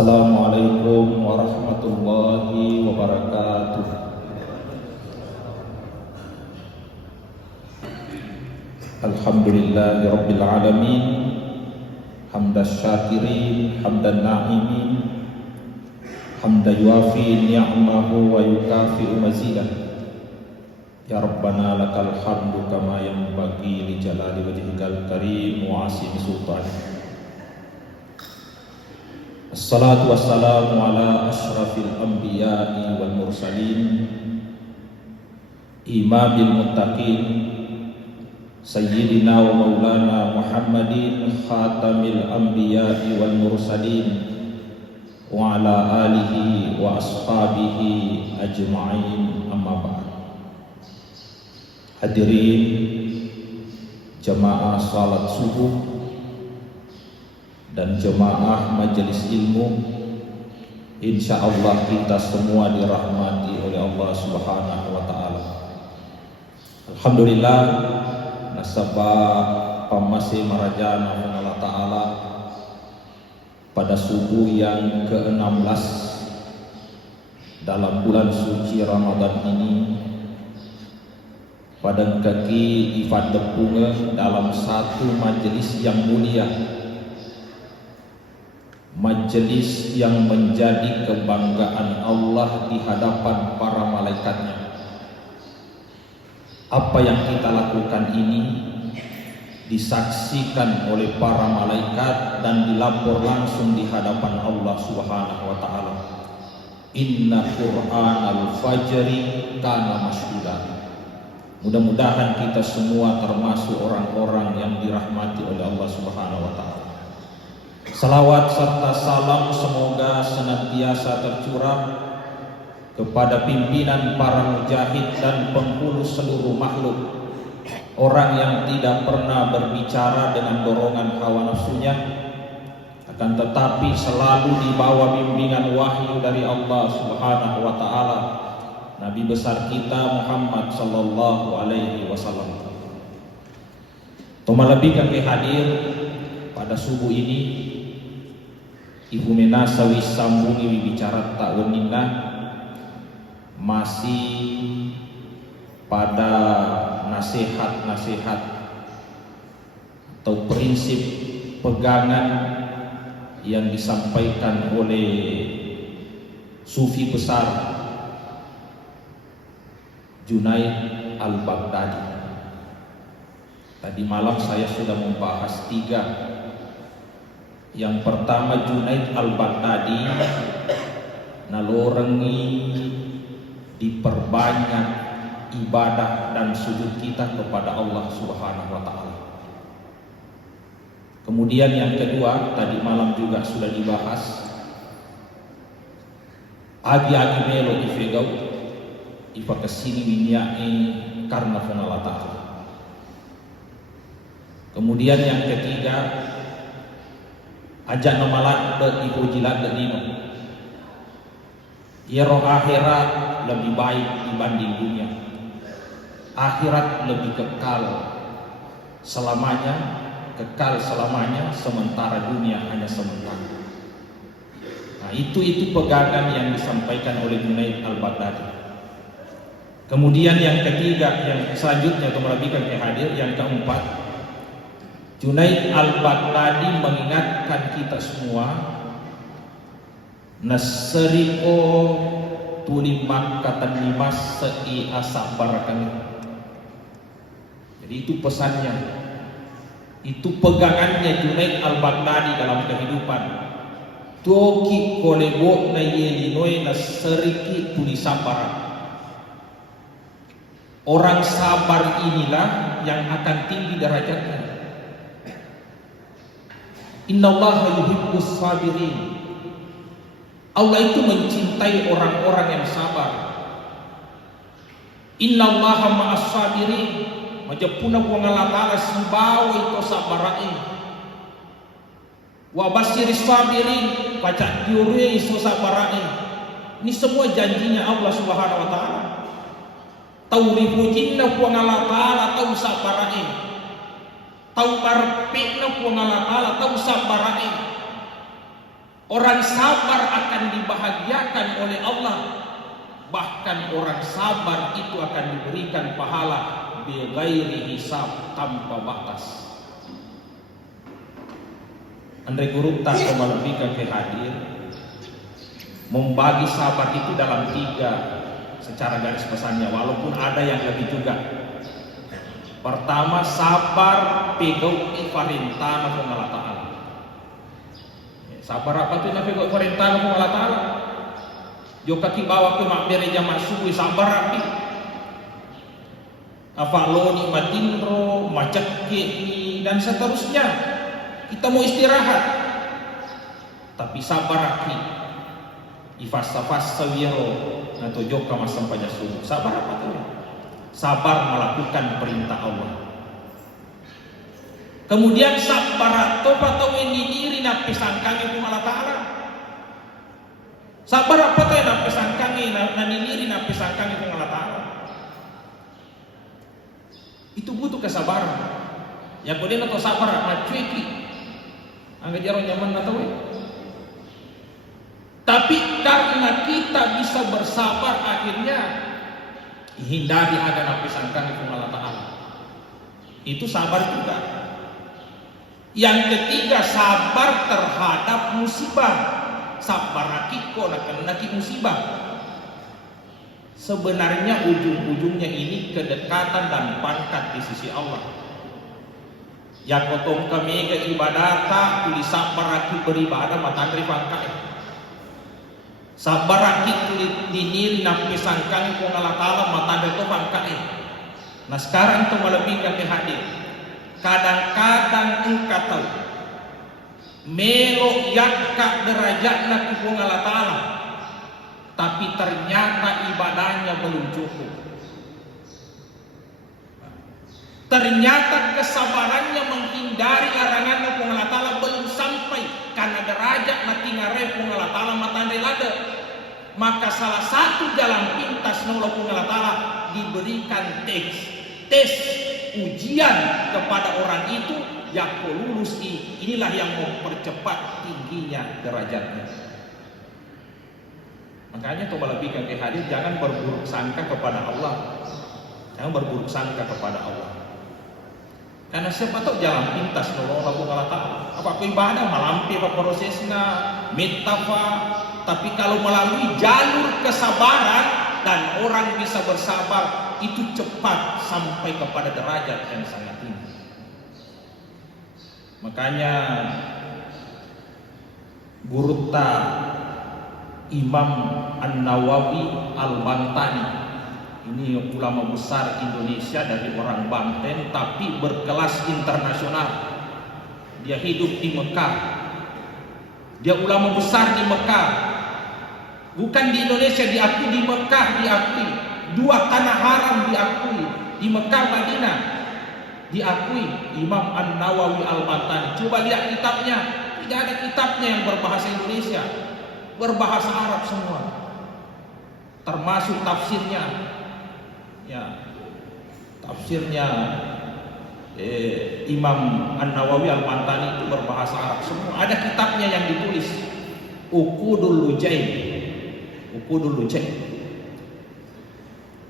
Assalamualaikum warahmatullahi wabarakatuh. Alhamdulillahi rabbil alamin, hamdas syakirin, hamdan na'imin, hamdan yuafi ni'amahu wa yukafi'u mazidah. Ya Rabbana lakal hamdu kama yanbaghi li jalali wajhikal karim wa azimi sultanik. Assalatu wassalamu ala asyrafil anbiya'i wal mursalin, imamil muttaqin, sayyidina wa maulana Muhammadin khatamil anbiya'i wal mursalin, wa ala alihi wa ashabihi ajma'in, amma ba'd. Hadirin jemaah salat subuh dan jemaah majelis ilmu, insyaallah kita semua dirahmati oleh Allah Subhanahu wa taala. Alhamdulillah, nasabah pamase marajana Allah taala pada subuh yang ke-16 dalam bulan suci Ramadan ini, pada kaki ifad depunge dalam satu majelis yang mulia, majelis yang menjadi kebanggaan Allah di hadapan para malaikatnya. Apa yang kita lakukan ini disaksikan oleh para malaikat dan dilapor langsung di hadapan Allah Subhanahu wa taala. Inna Qur'anal fajri kana mashhuda. Mudah-mudahan kita semua termasuk orang-orang yang dirahmati oleh Allah Subhanahu wa taala. Salawat serta salam semoga senantiasa tercurah kepada pimpinan para mujahid dan penghulu seluruh makhluk, orang yang tidak pernah berbicara dengan dorongan hawa nafsunya, akan tetapi selalu di bawah bimbingan wahyu dari Allah Subhanahu wa taala, Nabi besar kita Muhammad sallallahu alaihi wasallam. Lebih kami hadir pada subuh ini, Ibu Nena sawis sambungi bicara tak wenina masih pada nasihat-nasihat atau prinsip pegangan yang disampaikan oleh sufi besar Junaid Al-Baghdadi. Tadi malam saya sudah membahas 3. Yang pertama, Junaid Al-Baghdadi nalorengi diperbanyak ibadah dan sujud kita kepada Allah Subhanahu wa taala. Kemudian yang kedua, tadi malam juga sudah dibahas, agi-agi melo ifegau ipa kesini minyae karena Allah taala. Kemudian yang ketiga, ajak nomalat de ibu jilat de dino. Roh akhirat lebih baik dibanding dunia. Akhirat lebih kekal selamanya, sementara dunia hanya sementara. Nah, itu pegangan yang disampaikan oleh Junaid Al-Baghdadi. Kemudian yang ketiga, yang selanjutnya untuk melebihkan hadir, yang keempat, Junaid Al-Baghdadi mengingatkan kita semua, nasriko tulimak kata nimas sei asak barakan. Jadi itu pesannya, itu pegangannya Junaid Al-Baghdadi dalam kehidupan. Toki kolebo na yelinoi nasriki tulisabar. Orang sabar inilah yang akan tinggi derajatnya. Innallaha yuhibbus sabirin. Allah itu mencintai orang-orang yang sabar. Innallaha ma'as sabirin. Majapuna kuang Allah Ta'ala simbawa itu sabarai. Wa basiris sabirin. Baca diure itu sabarai. Ini semua janjinya Allah Subhanahu wa taala. Taurifu jinna kuang Allah Ta'ala tahu sabarai. Tahu barpikna ku Allah Ta'ala tahu sabarai. Orang sabar akan dibahagiakan oleh Allah. Bahkan orang sabar itu akan diberikan pahala bighairi hisab, tanpa batas. Andre guru tak kembalikan ke hadir membagi sabar itu dalam 3 secara garis besarnya, walaupun ada yang lebih juga. Pertama, sabar pegau ifarintana kung Allah Ta'ala. Sabar apa tuh na pegau ifarintana kung Allah Ta'ala? Jo kaki bawa ke makbere jama suwi sabar api. Afalo ni matindro, macake ni dan seterusnya. Kita mau istirahat. Tapi sabar api. Ifasa-fasa wiro atau joka masam pajak subuh. Sabar apa tuh? Sabar melakukan perintah Allah. Kemudian sabar atau ini diri napi sangkangi kung Allah Ta'ala. Sabar apa tayo na pisangkangi naniniri na pisangkangi kung Allah Ta'ala. Itu butuh kesabaran. Yang kemudian atau sabar macuiki. Ang gajarong nyaman na tawi. Tapi karena kita bisa bersabar, akhirnya hindari ada na pisangkangi kung Allah Ta'ala. Itu sabar juga. Yang ketiga, sabar terhadap musibah. Sabar akiko nak musibah. Sebenarnya ujung-ujungnya ini kedekatan dan pangkat di sisi Allah. Ya kotong kami ke ibadata tulis sabar aki beribadah matandri pangkat. Sabar aki tulis diniri napi sangkang kung Allah Ta'ala matandri to pangkat. Nah sekarang itu melebihkan ke hadir. Kadang-kadang engkau tahu melo yakka derajatna kung Allah Ta'ala, tapi ternyata ibadahnya belum cukup. Ternyata kesabarannya menghindari larangan kung Allah Ta'ala belum sampai, karena derajat na tingare kung Allah Ta'ala matandai lada. Maka salah satu jalan pintas nolong kung Allah Ta'ala diberikan tes ujian kepada orang itu. Yang lulus inilah yang mempercepat tingginya derajatnya. Makanya coba lebihkan ke hadir, jangan berburuk sangka kepada Allah. Jangan berburuk sangka kepada Allah. Karena siapa tahu jalan pintas nolong Allah Ta'ala. Apa ibadah malampi apa prosesnya metafa, tapi kalau melalui jalur kesabaran dan orang bisa bersabar, itu cepat sampai kepada derajat yang sangat tinggi. Makanya Gurutta Imam An-Nawawi Al-Bantani, ini ulama besar Indonesia dari orang Banten tapi berkelas internasional. Dia hidup di Mekah. Dia ulama besar di Mekah. Bukan di Indonesia diakui, di Mekah diakui. 2 tanah haram diakui, di Mekah Madinah diakui. Imam An-Nawawi Al-Bantani, coba lihat kitabnya, tidak ada kitabnya yang berbahasa Indonesia, berbahasa Arab semua, termasuk tafsirnya. Ya, tafsirnya Imam An-Nawawi Al-Bantani itu berbahasa Arab semua. Ada kitabnya yang ditulis Uqudul Lujain.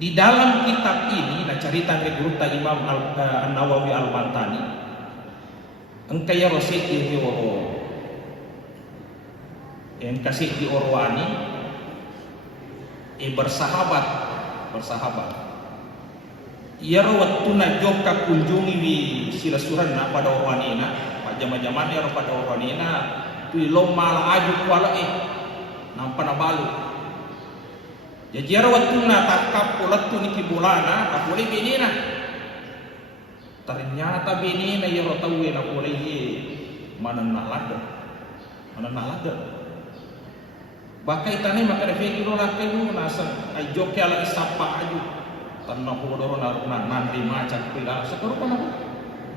Di dalam kitab ini, nah cerita Gurutta Imam An-Nawawi Al-Bantani, engkaya rosit di oro, yang kasih di orwani, bersahabat. Ia waktu na joka kunjungi wi silasuran na pada orwanina, pajama-jaman ya pada orwanina, tuilom malah aju kuala nampak na balu. Jadi waktu na takap pulat tu niki bulana, tak boleh benina. Ternyata benina ya rotawi na boleh mana nalada. Bakai tani maka refeki lo lakai lu nasa ajok ya la isapa aju. Tanah hodoro naruna nanti macam pila sekeru kan aku.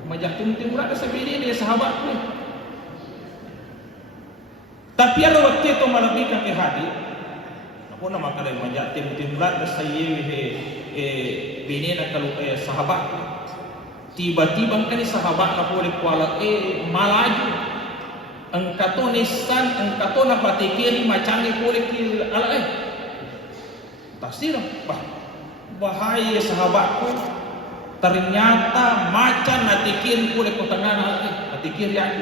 Majak tim urat sa benina ya sahabat ni. Tapi ada waktu itu malabika ke hadir. Ako na makalay majak tim urat sa benina kalau sahabat. Tiba-tiba kan sahabat na boleh kuala malaju. engkato nisan engkato na patikiri macam ni boleh ki ala tafsir bahaya sahabatku, ternyata macan natikir boleh ko tengah natikir yang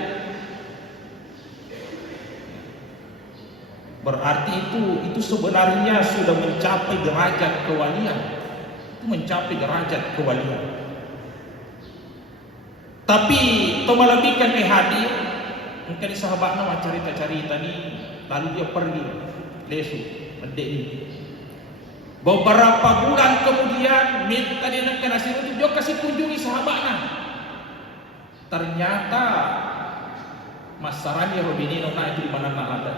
berarti itu sebenarnya sudah mencapai derajat kewalian, itu mencapai derajat kewalian. Tapi tomalabihkan ke hadir mungkin sahabatnya mau cerita-cerita ni, lalu dia pergi lesu mendek ni. Beberapa bulan kemudian minta dia nak nasi itu dia kasih kunjungi sahabatnya. Ternyata masarannya robinino na itu di mana nak ada.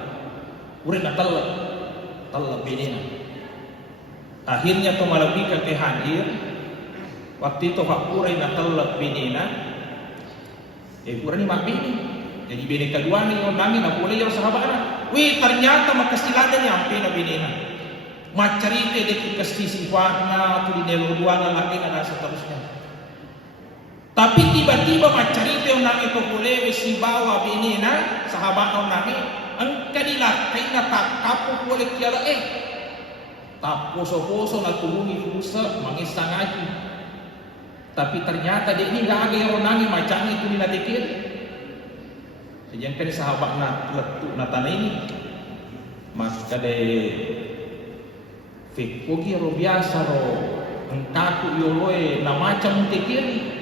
Urang nak telak binina. Akhirnya tu malabika ke hadir. Waktu itu hak urang nak telak binina. Urang ni mak bini. Jadi bini kedua ni orang nangis nak boleh jauh sahabatnya. Wih ternyata makasiladan yang ampe na binina. Macarite dek kesti sifatna tu di nelo duangan lagi dan seterusnya. Tapi tiba-tiba macarite yang nangis tu boleh si bawa binina sahabat orang nangis. Engkau dilakai na tak kapu boleh kiala tak poso-poso na tulungi pusa mangisang aja. Tapi ternyata dia ini gak ada yang nangis macam itu ni natikir. Sejak kali sahabat na letuk na tanah ini maka de fikogi ro biasa ro engkaku yoloe na macam tikir.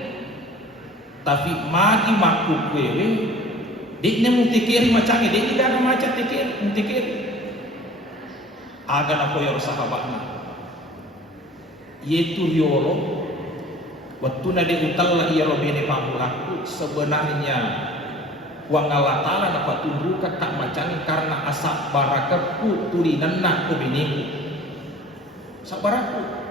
Tapi magi makuk wewe dikne mutikiri macam ini, dia tidak ada macam mutikiri. Aga na koyor sahabatnya. Yaitu yolo, waktu na dia utalla iya robine pamulaku sebenarnya wang Allah Ta'ala dapat tunjukkan tak macam ini karena asap barakatku tulinan nak ku biniku. Sabaraku.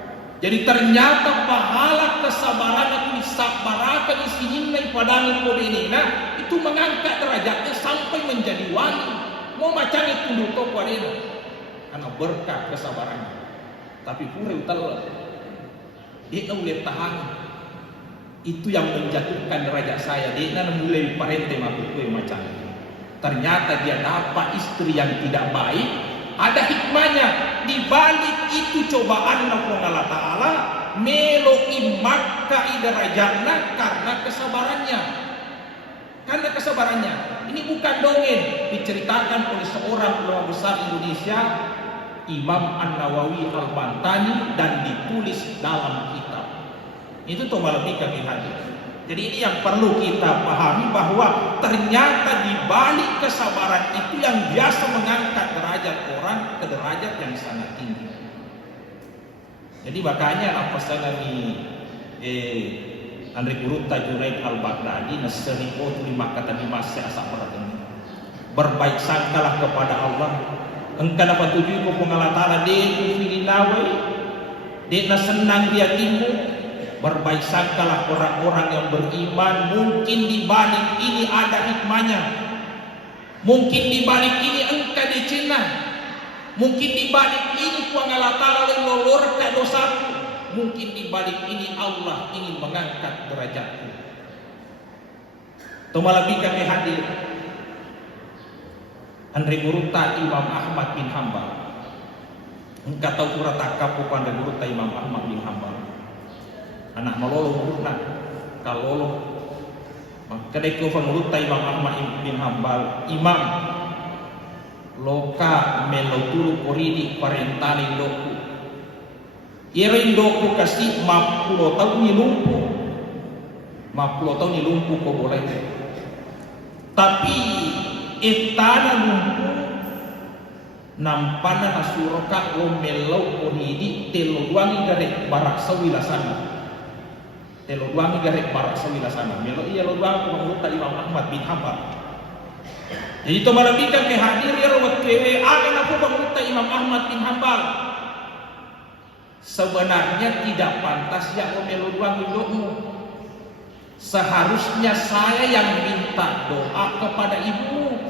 Jadi ternyata pahala kesabaran aku disabarakan isinin padang kodinina itu mengangkat derajatnya sampai menjadi wali. Mau macam itu dulu kuarena karena berkah kesabarannya. Tapi pura utal dia boleh tahan. Itu yang menjatuhkan derajat saya. Dia mulai parente makhluk macam itu. Ternyata dia dapat istri yang tidak baik. Ada hikmahnya di balik itu cobaan Allah Ta'ala melo imakka derajatnya karena kesabarannya. Karena kesabarannya. Ini bukan dongeng diceritakan oleh seorang ulama besar Indonesia Imam An-Nawawi Al-Bantani dan ditulis dalam kitab. Itu tomalabika hadir. Jadi ini yang perlu kita pahami bahwa ternyata di balik kesabaran itu yang biasa mengangkat derajat orang ke derajat yang sangat tinggi. Jadi makanya apa sana ni Andre Guru Tajunaid Al-Baghdadi nasriqo tu lima kata di masa asap ini. Berbaik sangkalah kepada Allah. Engkau dapat tuju ko pengalatara de filinawe de na senang dia timu. Berbaik sangkalah orang-orang yang beriman. Mungkin di balik ini ada hikmahnya. Mungkin di balik ini engkau dicenah. Mungkin di balik ini Tuhan Allah Ta'ala lolorkan dosaku. Mungkin di balik ini Allah ingin mengangkat derajatku. Tomalabih kami hadir Andre Guruta Imam Ahmad bin Hanbal. Engkau tahu kurata kapu Andre Guruta Imam Ahmad bin Hanbal. Anak malolo murna kalolo maka deko panguluta Imam Ahmad bin Hanbal imam loka melotulu koridi parentali loku irin doku kasih 50 tahun ni lumpuh 50 tahun ni lumpuh ko boleh tapi etana lumpuh nampana nasuroka lo melau koridi telo duangi garek barak sawilasana telo duangi garek barak sawilasana melo iya lo duangi panguluta Imam Ahmad bin Hanbal. Jadi itu malabika ke hadir ya rawat kewe akan aku panguluta Imam Ahmad bin Hanbal. Sebenarnya tidak pantas ya lo melo duangi domu. Seharusnya saya yang minta doa kepada ibu.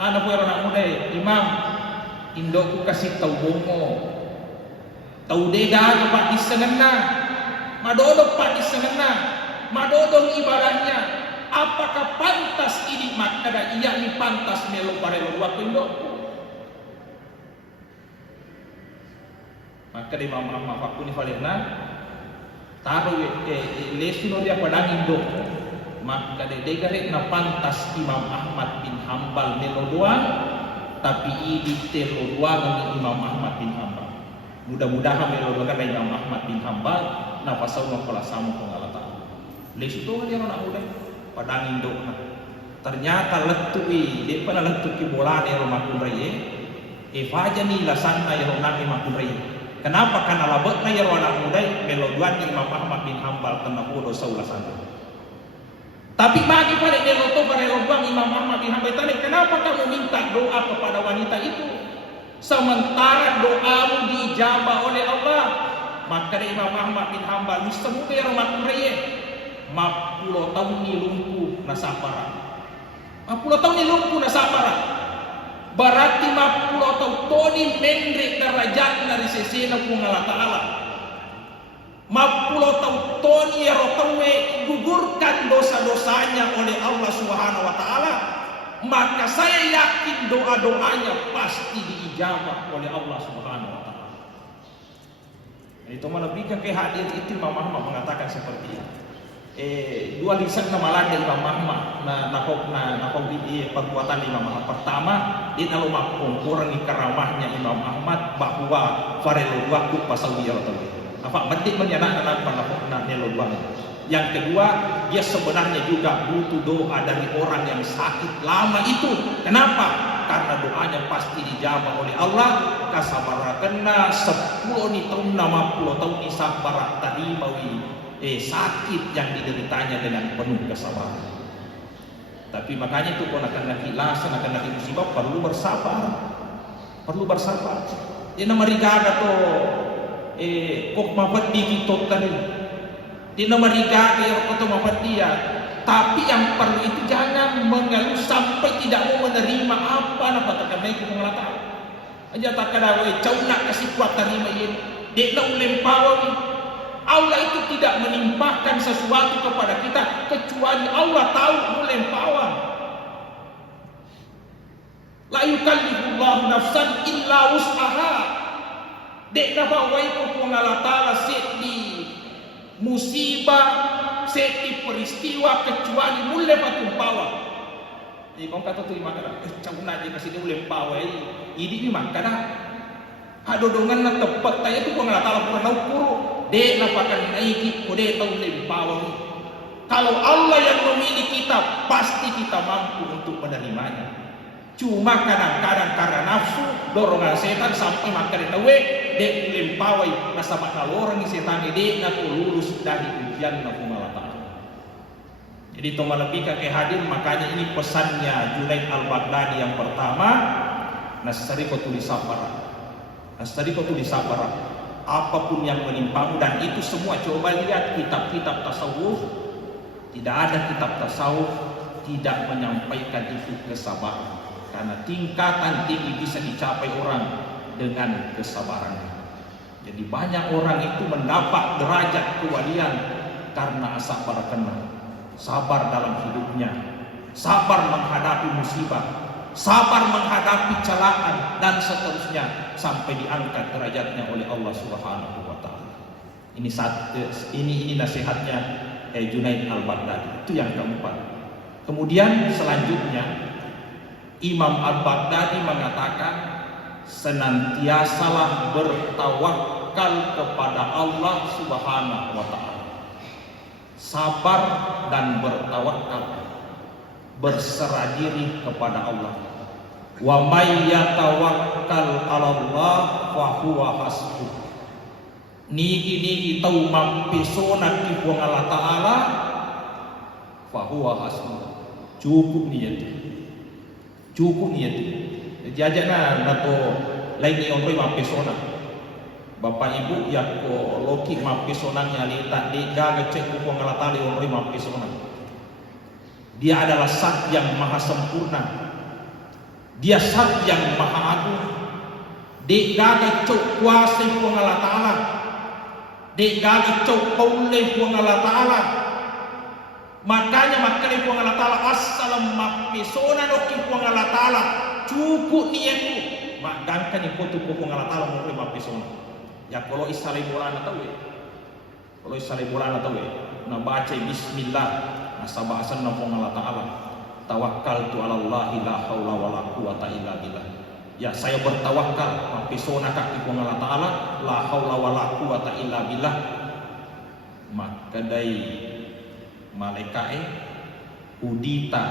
Anak anak muda Imam indokku kasih tahu bongo. Tahu dega tempat disengena, madodo pak disengena, madodo ibadahnya. apakah pantas ini maka ia ni pantas melo parelo dua pendok. Maka di mama aku ni falena taruh lesino dia padangin do. Maka de degare na pantas Imam Ahmad bin Hambal melo doang, tapi ini telo doang ni Imam Ahmad bin Hambal. Mudah-mudahan melo doang Imam Ahmad bin Hambal na pasal no kala samu pengalata. Lesito dia nak mudah padangin do. Ternyata letui dia pernah letuki bola ni rumah kunrai. Faja ni lasanna ya rumah Imam kunrai. Kenapa? Karena labetna ya anak muda melo doang Imam Ahmad bin Hambal kena bodoh saulasana. Tapi bagi pada deloto pada lubang Imam Ahmad bin Hambal tadi, kenapa kamu minta doa kepada wanita itu sementara doamu diijabah oleh Allah? Maka Imam Ahmad bin Hambal semudah yang makureye mapulo tahun ni lumpuh nasapara, mapulo tahun ni lumpuh nasapara, berarti mapulo tahun toni mendrik derajat dari sesena Allah Ta'ala. Mapulo tahun toni rotawe gugurkan dosa-dosanya oleh Allah Subhanahu wa Ta'ala, maka saya yakin doa-doanya pasti diijabah oleh Allah Subhanahu wa Ta'ala. Itu melebihkan ke hadir itu Imam Ahmad mengatakan seperti itu. Dua lisan nama lagi Imam Ahmad nakok di perbuatan Imam Ahmad. Pertama, dia lalu kurang karamahnya Imam Ahmad bahwa farelu waktu pasal dia rotawe. Apa penting menyenangkan apa nak nelo buang. Yang kedua, dia sebenarnya juga butuh doa dari orang yang sakit lama itu. Kenapa? Karena doanya pasti dijawab oleh Allah. Kasabarakenna 10 tahun 50 tahun isabarat tadi bawi sakit yang dideritanya dengan penuh kesabaran. Tapi makanya itu kalau akan kilasan akan nanti musibah perlu bersabar. Perlu bersabar. Dia nama rigada to kok mapati kita tadi di nomor tiga atau mapati ya, tapi yang perlu itu jangan mengeluh sampai tidak mau menerima apa katakan mereka mengelakkan aja tak ada jauh nak kasih kuat terima ini dia nak ulempawi. Allah itu tidak menimpakan sesuatu kepada kita kecuali Allah tahu ulempawan. La yukallifullahu nafsan illa wus'aha. Dek dapat waipu Allah Ta'ala di musibah, di peristiwa kecuali mulai batu bawa. Jadi kau kata tu iman cakap nak kasih dia mulai bawa ini makan dah. Ada dongan nak tepat tanya tu Allah Ta'ala pernah ukur. Dek nampakan naiki, dek tahu mulai bawa. Kalau Allah yang memilih kita, pasti kita mampu untuk menerimanya. Cuma kadang-kadang karena nafsu dorongan setan sampai makan tawe dek lempawai nasabah orang setan dek ngaku lulus dari ujian ngaku malata. Jadi toma lebih ke hadir, makanya ini pesannya Junaid al-Baghdadi yang pertama, nasariko tulis sabar. Nasariko tulis sabar. Apapun yang menimpamu, dan itu semua coba lihat kitab-kitab tasawuf, tidak ada kitab tasawuf tidak menyampaikan itu kesabaran. Karena tingkatan tinggi bisa dicapai orang dengan kesabaran. Jadi banyak orang itu mendapat derajat kewalian karena sabar kena, sabar dalam hidupnya, sabar menghadapi musibah, sabar menghadapi celaan dan seterusnya sampai diangkat derajatnya oleh Allah Subhanahu wa Ta'ala. Ini nasihatnya Junaid al-Baghdadi. Itu yang keempat. Kemudian selanjutnya Imam al-Baghdadi mengatakan senantiasalah bertawakal kepada Allah Subhanahu wa Ta'ala. Sabar dan bertawakal, berserah diri kepada Allah. Wa may yatawakkal 'ala Allah fa huwa hasbuh. Niki tahu mampesona ki Allah Ta'ala fa huwa hasbuh. Cukup niat. Cukup niat. Jajana nato lain ni orang mampu pesona. Bapak ibu yang ko loki mampu pesonanya letak di gaga cek kuang alatali orang mampu pesona. Dia adalah Zat yang maha sempurna. Dia Zat yang maha agung. Di gaga cek kuasa kuang Allah Ta'ala. Di gaga cek kaule kuang Allah Ta'ala. Makanya makanya ku Allah Ta'ala assalam mapesona doki ku Allah Ta'ala cukup niatku magangkan ikotu ku Allah Ta'ala mo mapesona. Ya kalau isale bolana tahu ya. Kalau isale bolana tahu ya. Na baca bismillah nasabasan na ku Allah Ta'ala. Tawakkaltu 'ala Allah la haula wala quwata illa billah. Ya saya bertawakal mapesona kaki ku Allah Ta'ala la haula wala quwata illa billah. Maka dai malaikae udita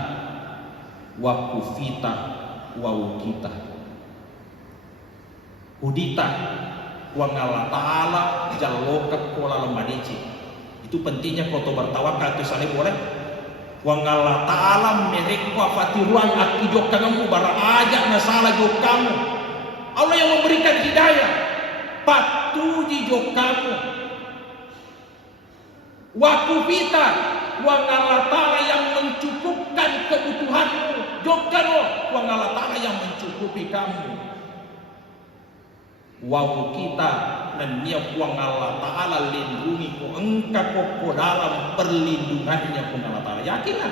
wa kufita wa ukita. Udita wa ngala ta'ala jalloka kola lemadici. Itu pentingnya kalau bertawakal itu salih boleh. Wa ngala ta'ala mereka afati ruang aki jokanmu bara aja na salah jokamu. Allah yang memberikan hidayah patuji jokamu. Wa kufita wa ngala ta'ala yang mencukupkan kebutuhanmu. Jokano wa ngala ta'ala yang mencukupi kamu. Wa kita dan dia wa ngala ta'ala lindungi ku engkau ko dalam perlindungannya ku ngala ta'ala. Yakinlah.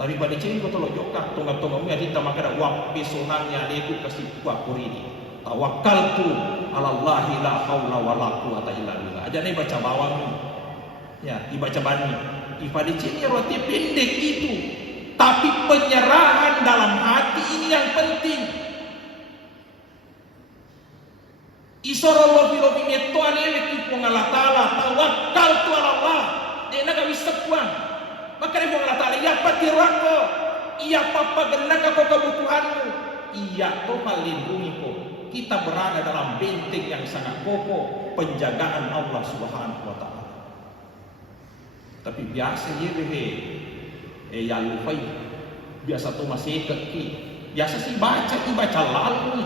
Tapi pada ciri ko tolo jokak tonga-tonga mu adita makada wa pesonangnya adeku kasih ku kurini. Tawakkaltu 'ala Allah la haula wala quwata illa billah. Aja nih baca bawang. Ya, dibaca bani. Ibadah sini roti pendek itu, tapi penyerahan dalam hati ini yang penting. Isorollo bilobi meto alele ki Allah Ta'ala tawakkaltu 'ala Allah. Dia nak bisa kuang. Maka dia Allah Ta'ala ya patirako, iya papa genaka ko kebutuhanmu. Iya to melindungi ko. Kita berada dalam benteng yang sangat kokoh, penjagaan Allah Subhanahu wa Ta'ala. Tapi biasa ya ya lupa biasa tuh masih keki biasa sih baca lalu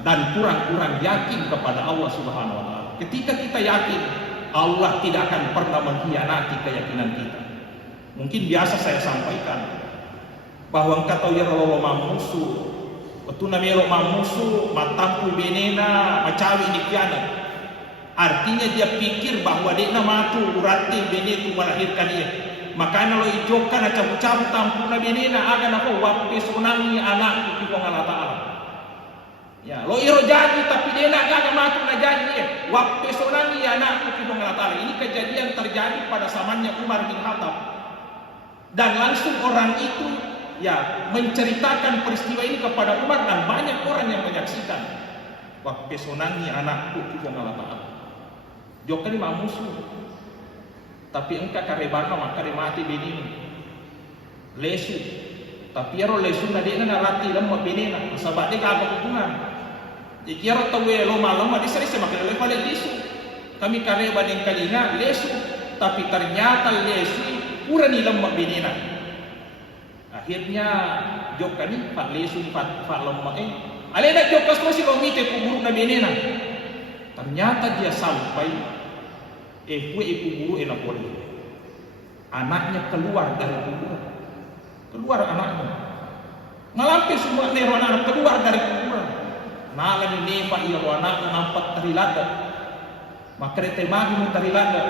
dan kurang yakin kepada Allah Subhanahu wa Ta'ala. Ketika kita yakin Allah tidak akan pernah mengkhianati keyakinan kita. Mungkin biasa saya sampaikan bahwa engkau tahu ya Allah mamusu betul namanya mamusu matampu benena macawi dikhianat. Artinya dia pikir bahwa dia matu urati benetu melahirkan dia. Makanya lo ijokan cabut-cabut tampuna benena agan apa waktu sunangi anakku di Allah Ta'ala. Ya, lo iro jadi tapi dia agak matu na jadi ya. Waktu sunangi anakku di Allah Ta'ala. Ini kejadian terjadi pada zamannya Umar bin Khattab. Dan langsung orang itu ya menceritakan peristiwa ini kepada Umar dan banyak orang yang menyaksikan. Waktu sunangi anakku di Allah Ta'ala. Jokan ni musuh, tapi engkau karebana maka mati benin lesu, tapi ero lesu na dia na rati lemah benena, sebab dia kagak hubungan. Jadi ero tahu lo malam di seri semakin lebih pada lesu. Kami kareba dengan kalina lesu, tapi ternyata lesu kurang ni lemah benena. Akhirnya jokan ni pak lesu pak lemah alena jokas masih lomite kubur na benena. Ternyata dia sampai kubur enak boleh. Anaknya keluar dari kuburan. Keluar anaknya. Ngalampi semua nero anak keluar dari kuburan. Naga ni nepa iya anaknya nampak terilada. Maka dia temagi mo terilada.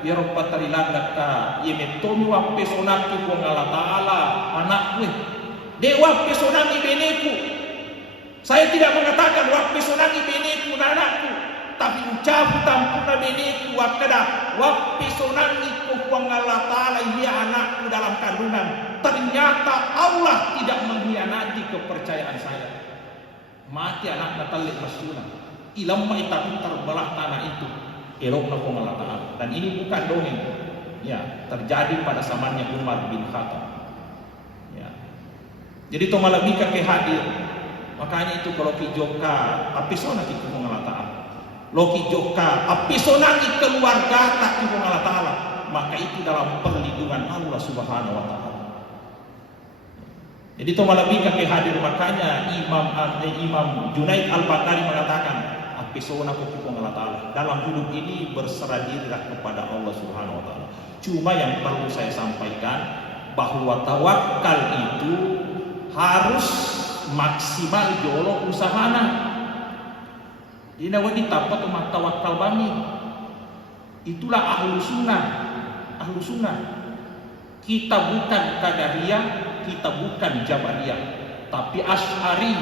Ia rompat terilada ka. Ia metomi wa pesonaki ko ngala Ta'ala anak gue. Dewa pesonaki beneku. Saya tidak mengatakan wa pesonaki beneku anakku. Tapi ucap tampuna beneku wakada wa pesonaki ko Allah Ta'ala ia anakku dalam kandungan. Ternyata Allah tidak mengkhianati kepercayaan saya. Mati anak natalik masuna. Ilamma itaku terbelah tanah itu. Elokna ko Allah Ta'ala. Dan ini bukan dongeng. Ya, terjadi pada zamannya Umar bin Khattab. Ya. Jadi to malabika ke hadir. Makanya itu kalau kijoka apisona ki ko Allah Ta'ala. Loki joka apisonangi keluarga tak di Allah Ta'ala, maka itu dalam perlindungan Allah Subhanahu wa Ta'ala. Jadi to malabika ke hadir, makanya Imam Junaid Al-Baghdadi mengatakan apisona ko Allah Ta'ala. Dalam hidup ini berserah dirilah kepada Allah Subhanahu wa Ta'ala. Cuma yang perlu saya sampaikan bahwa tawakal itu harus maksimal jolo usahana. Dina wadi tapat umat tawakal bami. Itulah ahlu sunnah. Kita bukan Qadariyah, kita bukan Jabariyah, tapi Asy'ari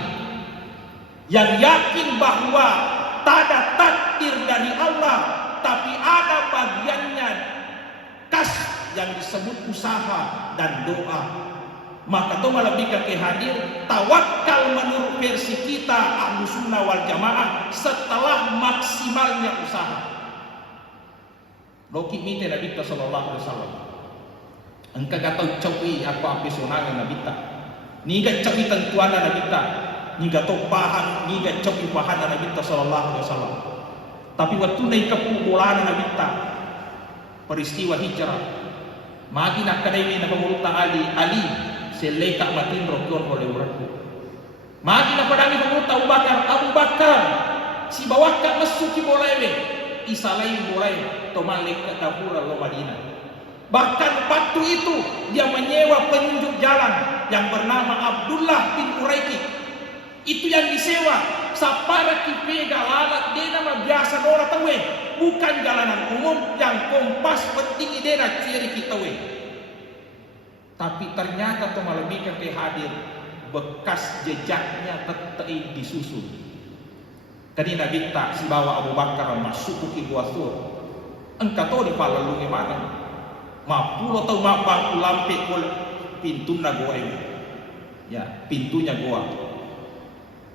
yang yakin bahwa tak ada takdir dari Allah, tapi ada bagiannya kas yang disebut usaha dan doa. Maka itu lebih ke hadir tawakal menurut versi kita Ahlussunnah wal Jamaah setelah maksimalnya usaha. Loki mite Nabi sallallahu alaihi wasallam. Engkau kata cawi aku apisonal Nabi ta. Niga cawi tentuan Nabi ta. Niga to paham, niga cawi paham Nabi sallallahu alaihi wasallam. Tapi waktu naik kepukulan Nabi ta. Peristiwa hijrah. Magi nak kadai na pemulutan Ali seleka matin rokion oleh urangku. Magi na padami pemulutan Abu Bakar si bawaka masuki boleh isalai boleh tomalik ke dapur lo Madinah. Bahkan waktu itu dia menyewa penunjuk jalan yang bernama Abdullah bin Uraiki. Itu yang disewa sapara kipega lalat dia nama biasa dora tawe, bukan jalanan umum yang kompas penting dena ciri kita we. Tapi ternyata tuh lebih ke hadir bekas jejaknya tetap disusun. Tadi Nabi tak si bawa Abu Bakar masuk ke Gua Thur. Engkau tahu di palalungi mana? Mapulo tahu mapang lampe kol pintunya gua ini. Ya, pintunya gua.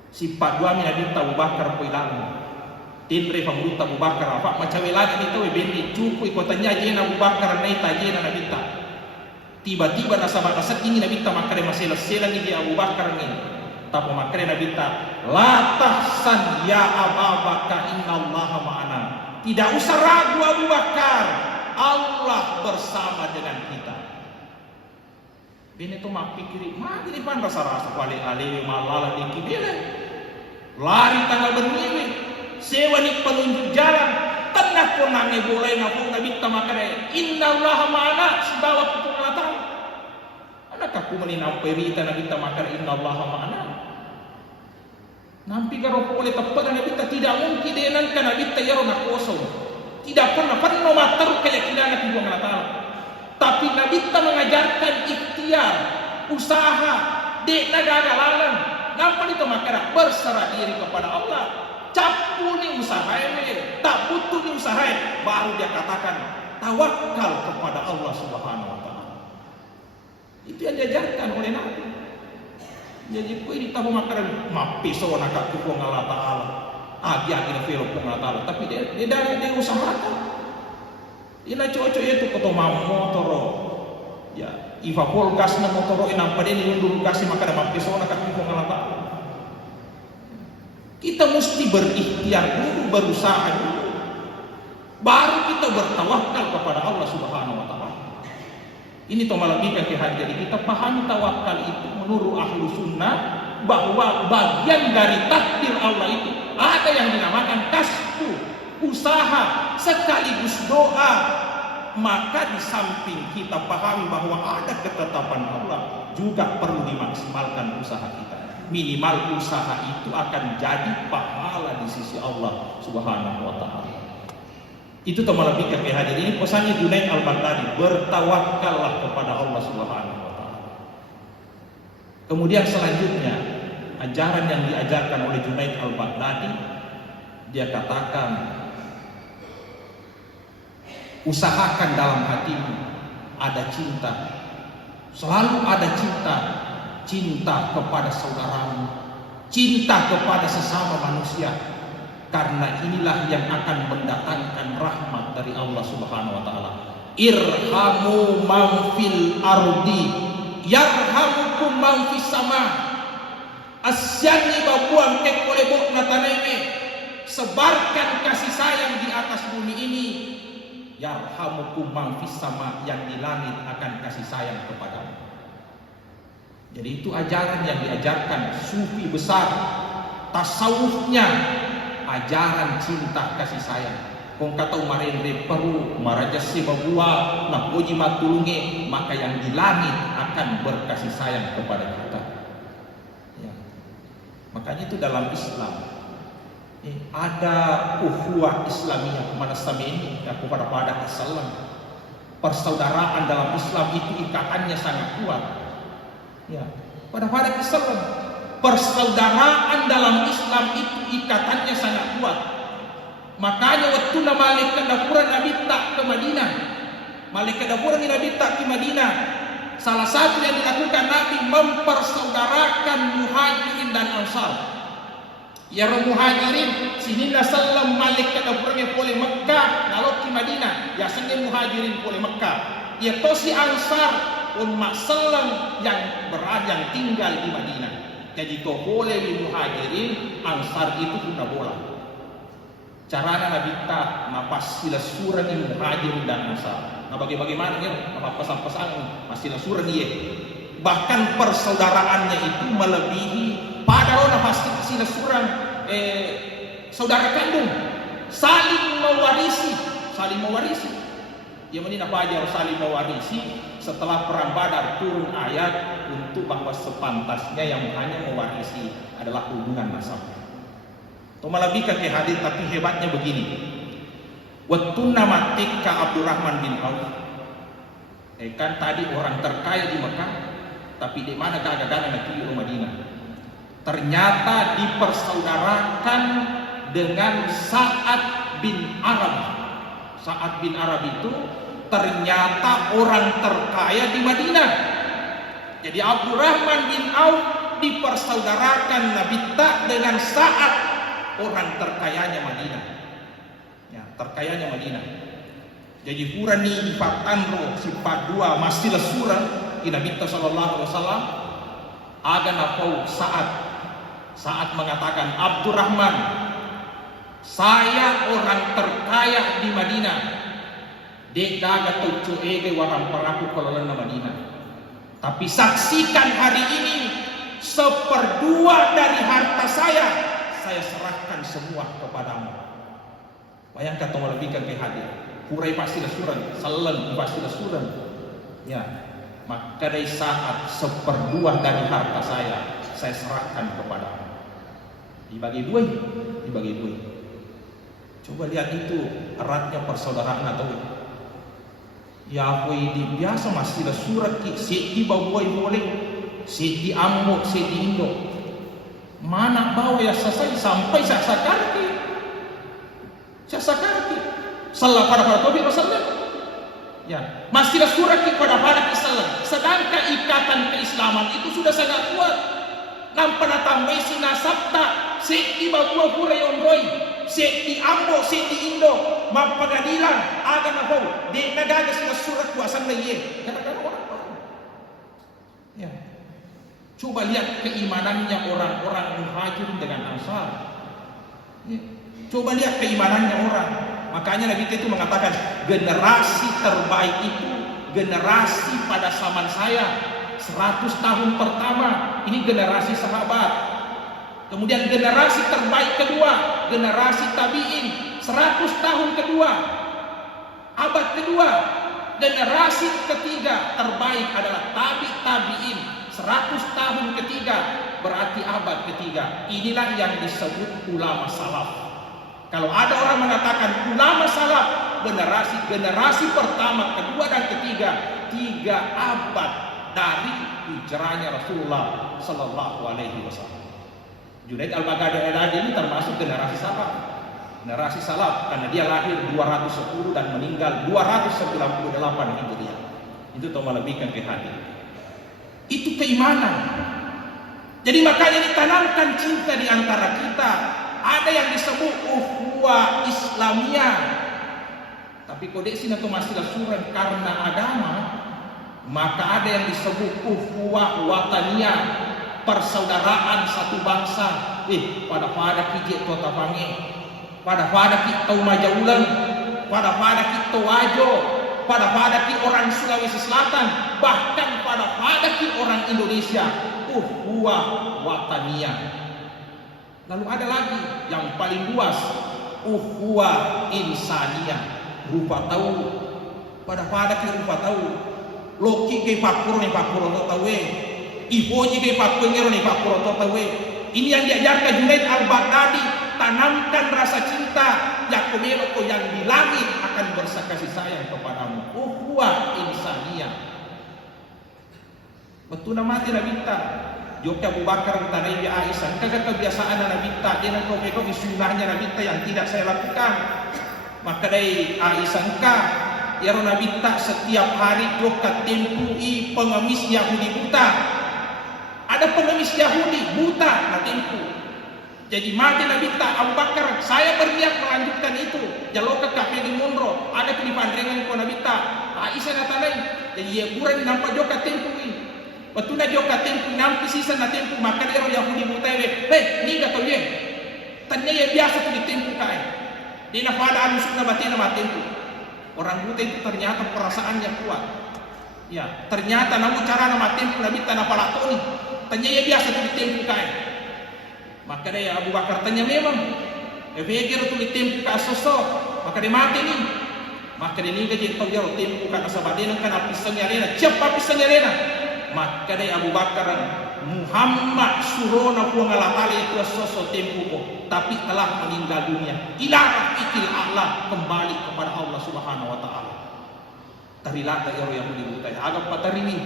Si Pak Dua Nabi Abu Bakar puilang. Tinre pamuluta Abu Bakar apa macam lagi itu bendi cukup kotanya jena Abu Bakar naik tajena Nabi tak. Tiba-tiba nasabah tinggi Nabi tak makare masalah selang di Abu Bakar ni. Tapi makare Nabi tak la tahsan ya Abu Bakar innallaha ma'ana. Tidak usah ragu Abu Bakar, Allah bersama dengan kita. Bini tu mak pikir, mak ini pan rasa-rasa wali-ali malala diki bela. Lari tanggal berniwi, sewa ni penunjuk jalan. Tenang pun nangi boleh ngapung Nabi tak makare innallaha ma'ana sebawa kepulatan. Adakah aku meninam perita Nabi tak makar innallaha ma'ana? Nampi karo boleh tepat Nabi tak tidak mungkin dengan Nabi tak yaro nak kosong. Tidak pernah matar keyakinan Nabi Allah Taala. Tapi Nabi tak mengajarkan ikhtiar, usaha, dek nadaga lalang. Nampak itu makara berserah diri kepada Allah. Capu ni usaha tak butuh ni usaha baru dia katakan tawakal kepada Allah Subhanahu wa taala. Itu yang diajarkan oleh Nabi. Jadi kui ditahu makaran mapiso nak kuku Allah Taala. Dia kira film Allah Taala. Tapi dia usahakan. Ina cocok itu koto motor. Ya, iva polgas na motor ina pada ini dulu kasih makanan mapiso nak kuku Allah Taala. Kita mesti berikhtiar dulu, berusaha dulu. Baru kita bertawakal kepada Allah Subhanahu wa taala. Ini to malabika ke hari. Jadi kita pahami tawakal itu menurut ahlu sunnah bahwa bagian dari takdir Allah itu ada yang dinamakan kasbu, usaha sekaligus doa. Maka di samping kita pahami bahwa ada ketetapan Allah, juga perlu dimaksimalkan usaha kita. Minimal usaha itu akan jadi pahala di sisi Allah Subhanahu wa taala. Itu teman pikir hadir. Ini pesannya Junaid Al-Baghdadi, bertawakallah kepada Allah Subhanahu wa taala. Kemudian selanjutnya ajaran yang diajarkan oleh Junaid Al-Baghdadi, dia katakan usahakan dalam hatimu ada cinta. Selalu ada cinta. Cinta kepada saudaramu, cinta kepada sesama manusia. Karena inilah yang akan mendatangkan rahmat dari Allah Subhanahu wa taala. Irhamu man fil ardi yarhamukum man fis sama. Asyani babuang ke kolebok nataneme. Sebarkan kasih sayang di atas bumi ini. Yarhamukum man fis sama, yang di langit akan kasih sayang kepadamu. Jadi itu ajaran yang diajarkan sufi besar, tasawufnya ajaran cinta kasih sayang. Kung kata umarin reperu maraja sebabua nak puji matulunge, maka yang di langit akan berkasih sayang kepada kita. Ya. Makanya itu dalam Islam ada ukhuwah Islamiyah kepada sami ini, kepada pada Islam. persaudaraan dalam Islam itu ikatannya sangat kuat. Ya, pada Islam persaudaraan dalam Islam itu ikatannya sangat kuat. Makanya waktu malaikat dapuran Nabi tak ke Madinah, malaikat dapuran Nabi tak ke Madinah, salah satu yang dilakukan Nabi mempersaudarakan Muhajirin dan Ansar. Ya Muhajirin sini sallam malaikat dapurannya boleh Mekah, lalu ke Madinah, ya sini Muhajirin boleh Mekah. Ya tosi Ansar umat sallam yang tinggal di Madinah. Jadi to boleh di Muhajirin, Ansar itu guna bola. Caranya Nabi tak napas sila surah ni Muhajirin dan Ansar. Nah bagaimana ya? Apa pesan-pesan masih surah dia. Bahkan persaudaraannya itu melebihi pada orang pasti sila surah saudara kandung, saling mewarisi. Yang ini apa aja saling mewarisi. Setelah perang Badar turun ayat untuk bahwa sepantasnya yang hanya mewarisi adalah hubungan nasab. Melebihkan ke hadis, tapi hebatnya begini. Waktu nama Tika Abdurrahman bin Auf, kan tadi orang terkaya di Mekah, tapi di mana gagah-gagah nanti di Madinah. Ternyata dipersaudarakan dengan Sa'ad bin Arab. Sa'ad bin Arab itu ternyata orang terkaya di Madinah. Jadi Abdurrahman bin Auf dipersaudarakan Nabi tak dengan Sa'ad, orang terkayanya Madinah. Ya, terkayanya Madinah. Jadi purani patanro si padua masih surah Nabi sallallahu alaihi wasallam aga napau saat mengatakan Abdurrahman, saya orang terkaya di Madinah. Dek gaga tucu ege warang peraku kololan Madinah. Tapi saksikan hari ini 1/2 dari harta saya serahkan semua kepadamu. Bayangkan tolong lebihkan ke hadir. Hurai pasti suran, salam pasti suran. Ya, maka dari saat 1/2 dari harta saya serahkan kepadamu. Dibagi dua. Coba lihat itu eratnya persaudaraan atau ya di biasa masih surat si di bawah boleh, si di Ambo, si di Indo. Mana bawa ya selesai sampai sasakarti salah pada Nabi Rasulullah. Ya, masih surat kepada Islam. Sedangkan ikatan keislaman itu sudah sangat kuat. Nampak tambah si nasabta, si di bawah pura yondoi, si di Ambo, si di Indo, mam pengadilan, ada nafau di negara surat kuasa lagi. Ya. Coba lihat keimanannya orang-orang Muhajirin dengan Ansar. Ya. Coba lihat keimanannya orang. Makanya Nabi itu mengatakan generasi terbaik itu generasi pada zaman saya 100 tahun pertama ini generasi sahabat. Kemudian generasi terbaik kedua generasi tabi'in 100 tahun kedua abad kedua. Generasi ketiga terbaik adalah tabi'in 100 tahun ketiga berarti abad ketiga. Inilah yang disebut ulama salaf. Kalau ada orang mengatakan ulama salaf generasi pertama, kedua dan ketiga 3 abad dari hijrahnya Rasulullah sallallahu alaihi wasallam. Junaid al-Baghdadi ini termasuk generasi salaf karena dia lahir 210 dan meninggal 298 Hijriah. Itu toh melebihkan ke hati. Itu keimanan. Jadi makanya ditanamkan cinta di antara kita. Ada yang disebut ukhuwah Islamiyah. Tapi kode sini atau masih surat karena agama, maka ada yang disebut ukhuwah wataniyah, persaudaraan satu bangsa. Pada kijek kota Pange, pada kita Majaulan, pada kita Wajo, pada orang Sulawesi Selatan, bahkan pada orang Indonesia, ukhuwah wataniyah. Lalu ada lagi yang paling luas, ukhuwah insaniyah, rupa tahu. Pada kita rupa tahu. Loki ke pakuro ni pakuro to tahu. Iboji ke pakuro ni pakuro to tahu. Ini yang diajarkan Junaid al-Baghdadi, tanamkan rasa cinta. Yakumelo ko yang di langit akan kasih sayang kepadamu. Ukhuwah insaniyah. Betul nama mati Nabi ta. Joka Abu Bakar tanai bi Aisyah. Kagak kebiasaan Nabi ta. Dia nak kau sunnahnya Nabi ta yang tidak saya lakukan. Maka dari Aisyah ka ya Nabi ta setiap hari joka tempui pengemis Yahudi buta. Ada pengemis Yahudi buta na tempu. Jadi mati Nabi ta Abu Bakar, saya berniat melanjutkan itu. Jaloka kafe di Monro, ada kelipandrengan ko Nabi ta. Aisyah na tanai. Jadi ya kurang nampak joka tempui. Betul na joka tempu nampi sisa na tempu maka dia Yahudi buta we. Ni gato ye. Tanya ya biasa tu di tempu kai. Di na pada anu sunna batina ma tempu. Orang buta itu ternyata perasaannya kuat. Ya, ternyata namun cara nama tempu Nabi ta na palatoni. Tanya ya biasa tu di tempu kai. Maka dia Abu Bakar tanya memang. Fikir tu di tempu ka sosok. Maka dia mati ni. Maka dia ni gaji tau ya tempu ka sabadena kan pisang arena. Cepat pisang arena. Maka dari Abu Bakar Muhammad surona puang alatali itu sosok tempu ko, tapi telah meninggal dunia. Ilah ikil Allah kembali kepada Allah Subhanahu Wa Taala. Tarilaka ya yang dibutai. Agak patarini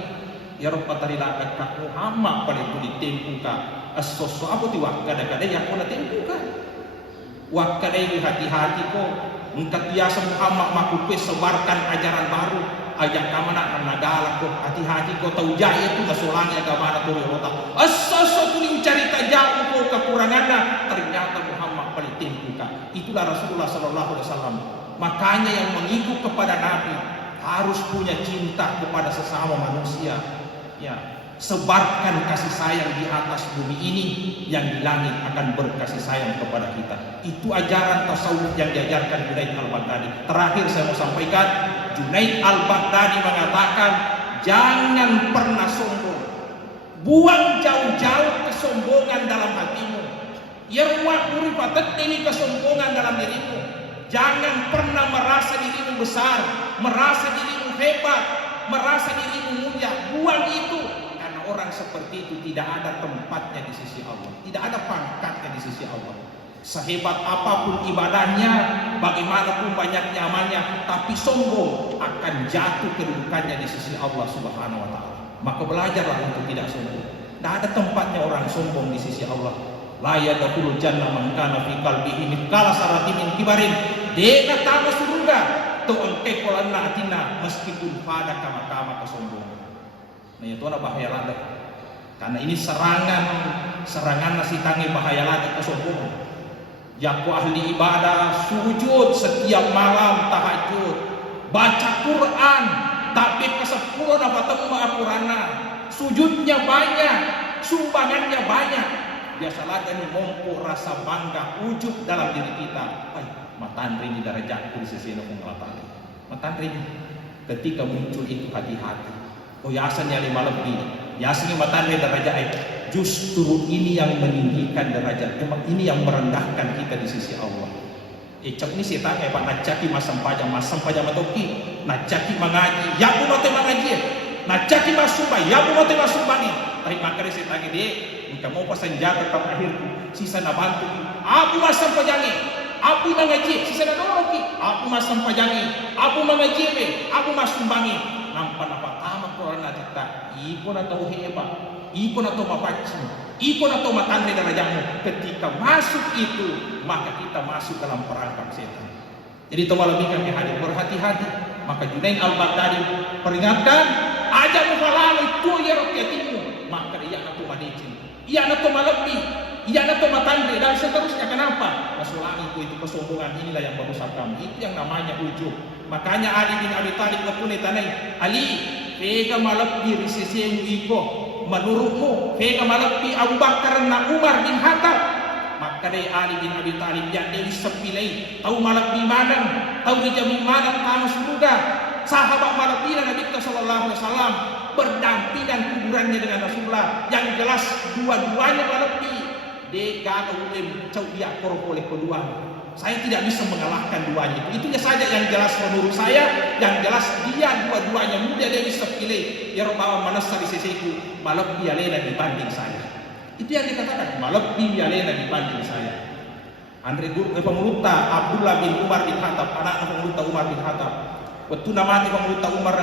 ya roh patarilaka ka Muhammad pada itu di tempu ka sosok apa tu wakada yang kena tempu ka. Wakada ini hati-hati ko. Engkau biasa Muhammad makupe sebarkan ajaran baru. Ajak kamana nagala ko hati-hati ko tahu jaya tu nasolangi agama tu rota asas tu cerita jauh ko kekurangannya ternyata Muhammad paling tinggi. Itulah Rasulullah sallallahu alaihi wasallam. Makanya yang mengikut kepada Nabi harus punya cinta kepada sesama manusia. Ya, sebarkan kasih sayang di atas bumi ini, yang di langit akan berkasih sayang kepada kita. Itu ajaran tasawuf yang diajarkan Junaid al-Baghdadi. Terakhir saya mau sampaikan, Junaid al-Baghdadi mengatakan, jangan pernah sombong. Buang jauh-jauh kesombongan dalam hatimu. Yarwa urifatat ini kesombongan dalam dirimu. Jangan pernah merasa dirimu besar, merasa dirimu hebat, merasa dirimu mulia. Buang itu. Karena orang seperti itu tidak ada tempatnya di sisi Allah. Tidak ada pangkatnya di sisi Allah. Sehebat apapun ibadahnya, bagaimanapun banyak nyamannya, tapi sombong akan jatuh kedudukannya di sisi Allah Subhanahu Wa Taala. Maka belajarlah untuk tidak sombong. Tidak ada tempatnya orang sombong di sisi Allah. La yadkhulul jannah man kana fi qalbihi mithqala sarratin min kibarin. Deka tama surga tu engke kolanna atina meskipun pada kama-kama kesombongan. Nah itu ada bahaya lada. Karena ini serangan nasi tangi bahaya lada kesombongan. Jaku ahli ibadah sujud setiap malam tahajud, baca Quran, tapi kesepuluh dapat temu Al-Qur'ana, sujudnya banyak, sumbangannya banyak. Biasalah jadi mompo rasa bangga ujub dalam diri kita. Matandri di darajatku di sisi Allah Ta'ala. Matandri ketika muncul itu hati-hati. Oh yasannya 5 lebih. Yasannya matandri darajat. Justru ini yang meninggikan derajat. Memang ini yang merendahkan kita di sisi Allah. Cak ni saya tanya Pak Nacaki masam pajam matoki, Nacaki mengaji, ya bu mate mengaji, Nacaki masubay, ya bu mate masubani. Tapi makanya saya tanya dia, jika mau pasan jaga tam akhirku, sisa na bantu, aku masam pajangi, aku mengaji, sisa na doroki, aku masam pajangi, aku mengaji be, aku masumbangi. Nampak apa tamat Quran kita, ibu na tahu hebat. Iko na to mapaci, iko na to matandai darajatmu. Ketika masuk itu, maka kita masuk dalam perangkap setan. Jadi tolong lebih kami hadir berhati-hati. Maka Junaid al-Baghdadi peringatkan, ajak mufalalu itu ya rakyatimu. Maka ia na to madicin, ia na to malabi, ia na to matandai dan seterusnya. Kenapa? Rasulullah itu kesombongan inilah yang merusak kami. Itu yang namanya ujub. Makanya Ali bin Abi Thalib bertanya tanai, Ali, pega malabi risisimu iko. Menurutmu pega malapi Abu Bakar na Umar bin Khattab. Maka dari Ali bin Abi Thalib yang dari sepilai tahu malapi mana, tahu dijamin mana tamu surga. Sahabat malapi Nabi sallallahu alaihi wasallam berdampingan kuburannya dengan Rasulullah. Yang jelas dua-duanya malapi dega ulem cau dia korok oleh kedua. Saya tidak bisa mengalahkan duanya itu saja yang jelas menurut saya. Yang jelas dia dua-duanya muda dari sepilai ya bawa manasa di sisiku malak bialena dibanding saya. Itu yang dikatakan malak bialena dibanding saya. Andre guru pemuluta Abdullah bin Umar bin Khattab, anak pemuluta Umar bin Khattab. Waktu namati pemuluta Umar,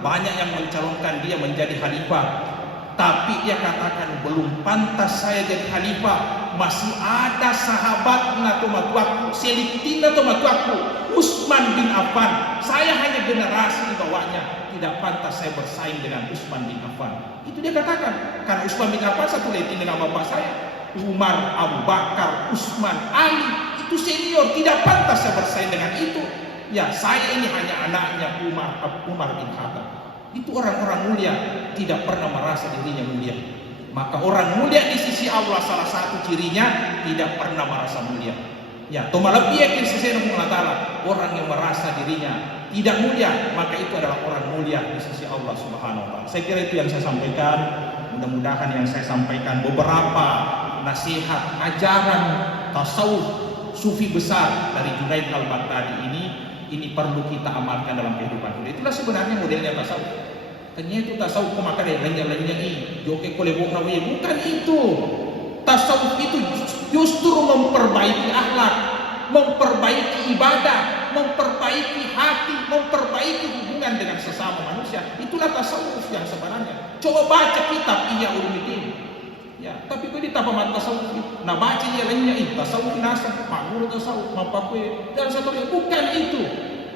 banyak yang mencalonkan dia menjadi khalifah. Tapi dia katakan, belum pantas saya jadi khalifah. Masih ada sahabat atau matuaku, selitin atau matuaku, Utsman bin Affan. Saya hanya generasi di bawahnya, tidak pantas saya bersaing dengan Utsman bin Affan. Itu dia katakan. Karena Utsman bin Affan satu letin dengan bapak saya, Umar, Abu Bakar, Utsman, Ali, itu senior, tidak pantas saya bersaing dengan itu. Ya, saya ini hanya anaknya Umar bin Khattab. Itu orang-orang mulia, tidak pernah merasa dirinya mulia. Maka orang mulia di sisi Allah salah satu cirinya tidak pernah merasa mulia. Ya, tomalabiyah yang sisi Allah Ta'ala, orang yang merasa dirinya tidak mulia, maka itu adalah orang mulia di sisi Allah Subhanahu Wa Ta'ala. Saya kira itu yang saya sampaikan. Mudah-mudahan yang saya sampaikan beberapa nasihat, ajaran, tasawuf, sufi besar dari Junaid al-Baghdadi ini perlu kita amalkan dalam kehidupan kita. Itulah sebenarnya modelnya tasawuf. Tanya itu tasawuf maka dia lainnya joke kolebok nawi, bukan itu. Tasawuf itu justru memperbaiki akhlak, memperbaiki ibadah, memperbaiki hati, memperbaiki hubungan dengan sesama manusia. Itulah tasawuf yang sebenarnya. Coba baca kitab Ihya Ulumuddin. Ya, tapi kau di tapaman tasawuf, nah baca dia lainnya tasawuf nasa, makmur tasawuf, mapakwe dan satu bukan itu.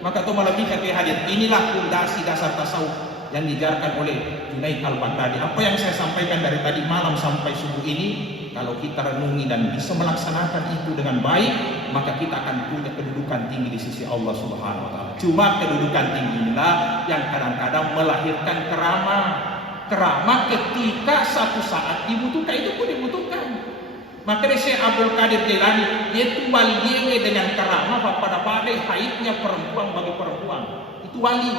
Maka tu malah kita hadir. Inilah fondasi dasar tasawuf yang diajarkan oleh Junaid al-Baghdadi. Apa yang saya sampaikan dari tadi malam sampai subuh ini, kalau kita renungi dan bisa melaksanakan itu dengan baik, maka kita akan punya kedudukan tinggi di sisi Allah Subhanahu Wa Taala. Cuma kedudukan tinggi inilah yang kadang-kadang melahirkan keramah ketika satu saat dibutuhkan, itu pun dibutuhkan. Maka Syekh Abdul Qadir Jailani yaitu wali dengan keramah pada haidnya perempuan bagi perempuan. Itu wali.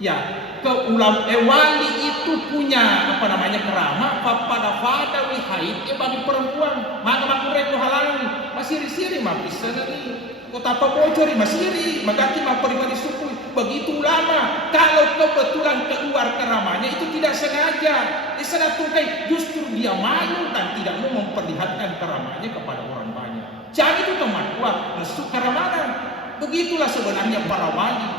Ya, wali itu punya keramah pada haidnya bagi perempuan. Maka makmur itu halal masiri-siri bisa dari kota bocori masiri magati pribadi suku. Begitu ulama, kalau kebetulan keluar keramahnya itu tidak sengaja, disenatukai justru dia malu dan tidak mau memperlihatkan keramahnya kepada orang banyak. Jadi itu teman kuat nesu keramahan. Begitulah sebenarnya para wali.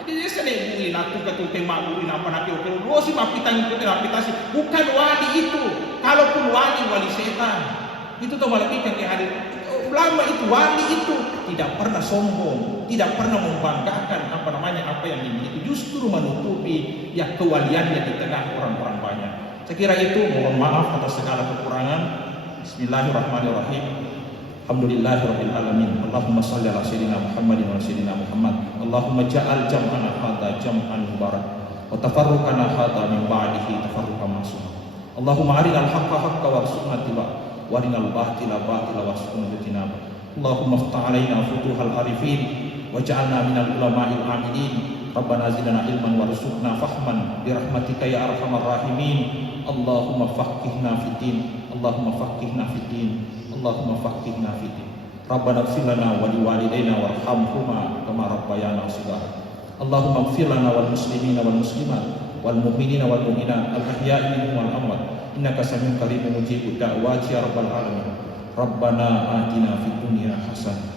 Jadi dia sedih natuke maluin apa nanti oke si mapitan apitasi bukan wali itu. Kalaupun wali setan itu tuh malah pikir hadir. Ulama itu wali itu tidak pernah sombong, tidak pernah membanggakan apa yang dimiliki, justru menutupi ya kewaliannya di tengah orang-orang banyak. Saya kira itu, mohon maaf atas segala kekurangan. Bismillahirrahmanirrahim. Alhamdulillahirabbil alamin. Allahumma shalli ala sayyidina Muhammadin wa sayyidina Muhammad. Allahumma ja'al jam'ana hadza jam'an mubarak wa tafarruqana hadza min ba'dihi tafarruqan ma'sum. Allahumma arinal haqqa haqqan warzuqna ittiba'ah wa arinal batila batila warzuqna ijtinab. Allahumma iftah 'alaina futuhal arifin waj'alna minal ulama'il 'amilin. Rabbana zidna ilman warzuqna fahman bi rahmatika ya arhamar rahimin. Allahumma faqihna fid din. Allahumma faqihna fid din. Allahumma faqihna fid din. Rabbana ighfir lana wa liwalidayna warhamhuma kama rabbayana shighara. Allahumma ighfir lana wal muslimina wal muslimat wal mu'minina wal mu'minat al ahya'i minhum wal amwat innaka samiun qariibun mujibud da'wati ya rabbal alamin. Rabbana atina fid dunya hasanah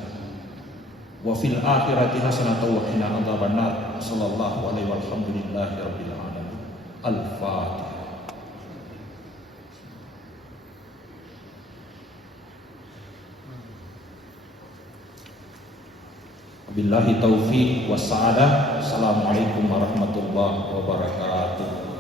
wa fil akhirati hasanah wa qina adzabannar. Sallallahu alaihi walhamdulillahi rabbil alamin. Al-Fatihah. Billahi taufiq was sa'adah. Assalamualaikum warahmatullahi wabarakatuh.